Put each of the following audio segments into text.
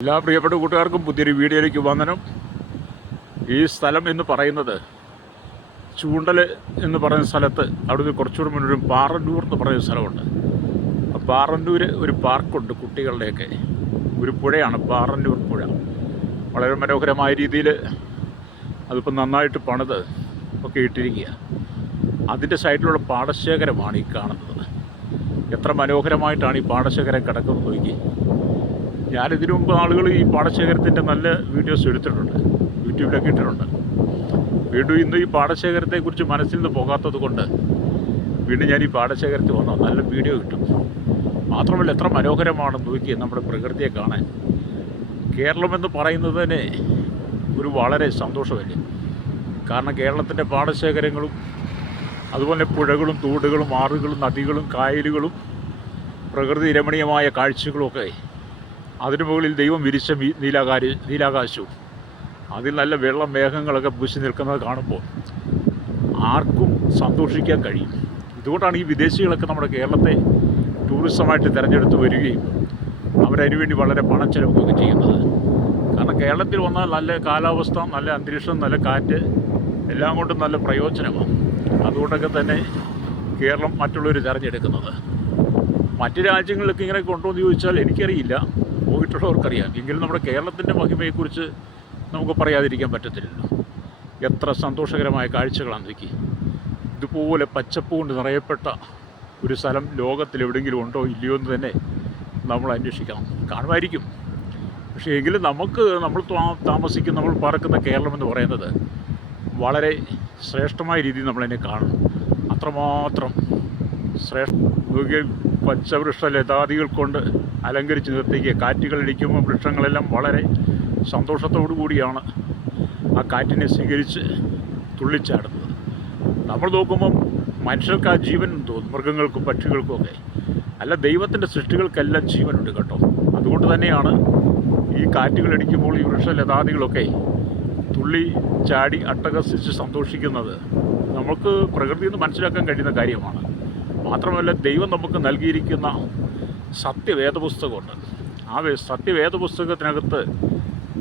എല്ലാ പ്രിയപ്പെട്ട കൂട്ടുകാർക്കും പുതിയൊരു വീഡിയോയിലേക്ക് വന്ദനം. ഈ സ്ഥലം എന്ന് പറയുന്നത് ചൂണ്ടൽ എന്ന് പറയുന്ന സ്ഥലത്ത് അവിടുന്ന് കുറച്ചുകൂടി മുന്നൊരു പാറന്നൂർ എന്ന് പറയുന്ന സ്ഥലമുണ്ട്. ആ പാറന്നൂർ ഒരു പാർക്കുണ്ട് കുട്ടികളുടെയൊക്കെ. ഒരു പുഴയാണ് പാറന്നൂർ പുഴ. വളരെ മനോഹരമായ രീതിയിൽ അതിപ്പോൾ നന്നായിട്ട് പണിത് ഒക്കെ ഇട്ടിരിക്കുക. അതിൻ്റെ സൈഡിലുള്ള പാടശേഖരമാണ് ഈ കാണുന്നത്. എത്ര മനോഹരമായിട്ടാണ് ഈ പാടശേഖരം കിടക്കുന്നത് നോക്കി. ഞാനിതിനു മുമ്പ് ആളുകൾ ഈ പാടശേഖരത്തിൻ്റെ നല്ല വീഡിയോസ് എടുത്തിട്ടുണ്ട്, യൂട്യൂബിലൊക്കെ ഇട്ടിട്ടുണ്ട്. വീണ്ടും ഇന്ന് ഈ പാടശേഖരത്തെക്കുറിച്ച് മനസ്സിൽ നിന്ന് പോകാത്തത് കൊണ്ട് വീണ്ടും ഞാൻ ഈ പാടശേഖരത്തിൽ വന്നു. നല്ല വീഡിയോ കിട്ടും. മാത്രമല്ല എത്ര മനോഹരമാണെന്ന് നോക്കി നമ്മുടെ പ്രകൃതിയെ കാണാൻ. കേരളമെന്ന് പറയുന്നത് തന്നെ ഒരു വളരെ സന്തോഷമല്ലേ. കാരണം കേരളത്തിൻ്റെ പാടശേഖരങ്ങളും അതുപോലെ പുഴകളും തോടുകളും ആറുകളും നദികളും കായലുകളും പ്രകൃതി രമണീയമായ കാഴ്ചകളുമൊക്കെ, അതിനു മുകളിൽ ദൈവം വിരിച്ച നീലാകാശവും അതിൽ നല്ല വെള്ളം മേഘങ്ങളൊക്കെ പൂശി നിൽക്കുന്നത് കാണുമ്പോൾ ആർക്കും സന്തോഷിക്കാൻ കഴിയും. ഇതുകൊണ്ടാണ് ഈ വിദേശികളൊക്കെ നമ്മുടെ കേരളത്തെ ടൂറിസമായിട്ട് തിരഞ്ഞെടുത്ത് വരികയും അവരതിനുവേണ്ടി വളരെ പണച്ചെലവൊക്കെ ചെയ്യുന്നത്. കാരണം കേരളത്തിൽ വന്നാൽ നല്ല കാലാവസ്ഥ, നല്ല അന്തരീക്ഷം, നല്ല കാറ്റ്, എല്ലാം കൊണ്ടും നല്ല പ്രയോജനമാണ്. അതുകൊണ്ടൊക്കെ തന്നെ കേരളം മറ്റുള്ളവർ തിരഞ്ഞെടുക്കുന്നത്. മറ്റ് രാജ്യങ്ങളിലൊക്കെ ഇങ്ങനെ കൊണ്ടുവന്ന് ചോദിച്ചാൽ എനിക്കറിയില്ല, പോയിട്ടുള്ളവർക്കറിയാം. എങ്കിലും നമ്മുടെ കേരളത്തിൻ്റെ മഹിമയെക്കുറിച്ച് നമുക്ക് പറയാതിരിക്കാൻ പറ്റത്തില്ലല്ലോ. എത്ര സന്തോഷകരമായ കാഴ്ചകളാണ് നോക്കി. ഇതുപോലെ പച്ചപ്പ് കൊണ്ട് നിറയപ്പെട്ട ഒരു സ്ഥലം ലോകത്തിൽ എവിടെയെങ്കിലും ഉണ്ടോ ഇല്ലയോ എന്ന് തന്നെ നമ്മൾ അന്വേഷിക്കണം. കാണുമായിരിക്കും. പക്ഷേ എങ്കിലും നമ്മൾ താമസിക്കുന്ന, നമ്മൾ പാർക്കുന്ന കേരളം എന്ന് പറയുന്നത് വളരെ ശ്രേഷ്ഠമായ രീതിയിൽ നമ്മളതിനെ കാണും. അത്രമാത്രം പച്ചവൃക്ഷ ലതാദികൾ കൊണ്ട് അലങ്കരിച്ച് നിർത്തിക്കുക. കാറ്റുകളടിക്കുമ്പോൾ വൃക്ഷങ്ങളെല്ലാം വളരെ സന്തോഷത്തോടു കൂടിയാണ് ആ കാറ്റിനെ സ്വീകരിച്ച് തുള്ളിച്ചാടുന്നത്. നമ്മൾ നോക്കുമ്പം മനുഷ്യർക്ക് ആ ജീവൻ തോന്നും, മൃഗങ്ങൾക്കും പക്ഷികൾക്കും ഒക്കെ. അല്ല, ദൈവത്തിൻ്റെ സൃഷ്ടികൾക്കെല്ലാം ജീവനുണ്ട് കേട്ടോ. അതുകൊണ്ട് തന്നെയാണ് ഈ കാറ്റുകളടിക്കുമ്പോൾ ഈ വൃക്ഷലതാദികളൊക്കെ തുള്ളി ചാടി അട്ടഹസിച്ച് സന്തോഷിക്കുന്നത്. നമുക്ക് പ്രകൃതിയിൽ നിന്ന് മനസ്സിലാക്കാൻ കഴിയുന്ന കാര്യമാണ്. മാത്രമല്ല, ദൈവം നമുക്ക് നൽകിയിരിക്കുന്ന സത്യവേദപുസ്തകമുണ്ട്. ആ സത്യവേദപുസ്തകത്തിനകത്ത്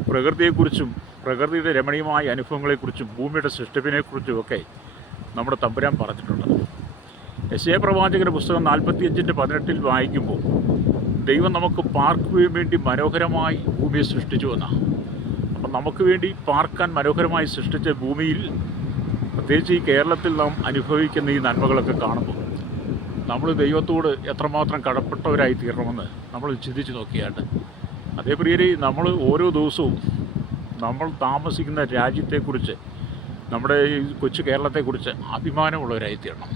പ്രകൃതിയെക്കുറിച്ചും പ്രകൃതിയുടെ രമണീയമായ അനുഭവങ്ങളെക്കുറിച്ചും ഭൂമിയുടെ സൃഷ്ടിപ്പിനെക്കുറിച്ചുമൊക്കെ നമ്മുടെ തമ്പുരാൻ പറഞ്ഞിട്ടുണ്ട്. യെശയ്യാ പ്രവാചകന്റെ പുസ്തകം 45:18 വായിക്കുമ്പോൾ ദൈവം നമുക്ക് പാർക്കുവാൻ വേണ്ടി മനോഹരമായി ഭൂമിയെ സൃഷ്ടിച്ചു എന്നാണ്. അപ്പം നമുക്ക് വേണ്ടി പാർക്കാൻ മനോഹരമായി സൃഷ്ടിച്ച ഭൂമിയിൽ, പ്രത്യേകിച്ച് ഈ കേരളത്തിൽ നാം അനുഭവിക്കുന്ന ഈ നന്മകളൊക്കെ കാണുമ്പോൾ നമ്മൾ ദൈവത്തോട് എത്രമാത്രം കടപ്പെട്ടവരായി തീരണമെന്ന് നമ്മൾ ചിന്തിച്ച് നോക്കിയാണ്ട്. അതേ പ്രിയരെ, നമ്മൾ ഓരോ ദിവസവും നമ്മൾ താമസിക്കുന്ന രാജ്യത്തെക്കുറിച്ച്, നമ്മുടെ ഈ കൊച്ചു കേരളത്തെക്കുറിച്ച് അഭിമാനമുള്ളവരായി തീരണം.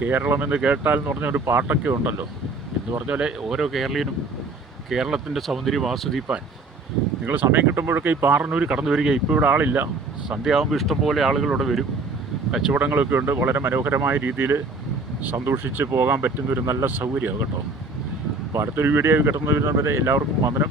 കേരളമെന്ന് കേട്ടാൽ എന്ന് പറഞ്ഞ ഒരു പാട്ടൊക്കെ ഉണ്ടല്ലോ. എന്ന് പറഞ്ഞാൽ ഓരോ കേരളീയനും കേരളത്തിൻ്റെ സൗന്ദര്യം ആസ്വദിപ്പാൻ നിങ്ങൾ സമയം കിട്ടുമ്പോഴൊക്കെ ഈ പാറന്നൂർ കടന്നു വരിക. ഇപ്പോൾ ഇവിടെ ആളില്ല, സന്ധ്യയാകുമ്പോൾ ഇഷ്ടംപോലെ ആളുകളിവിടെ വരും. കച്ചവടങ്ങളൊക്കെ ഉണ്ട്. വളരെ മനോഹരമായ രീതിയിൽ സന്തോഷിച്ച് പോകാൻ പറ്റുന്നൊരു നല്ല സൗകര്യമാണ് കേട്ടോ. അപ്പോൾ അടുത്തൊരു വീഡിയോ കിട്ടുന്നവരെ എല്ലാവർക്കും വന്ദനം.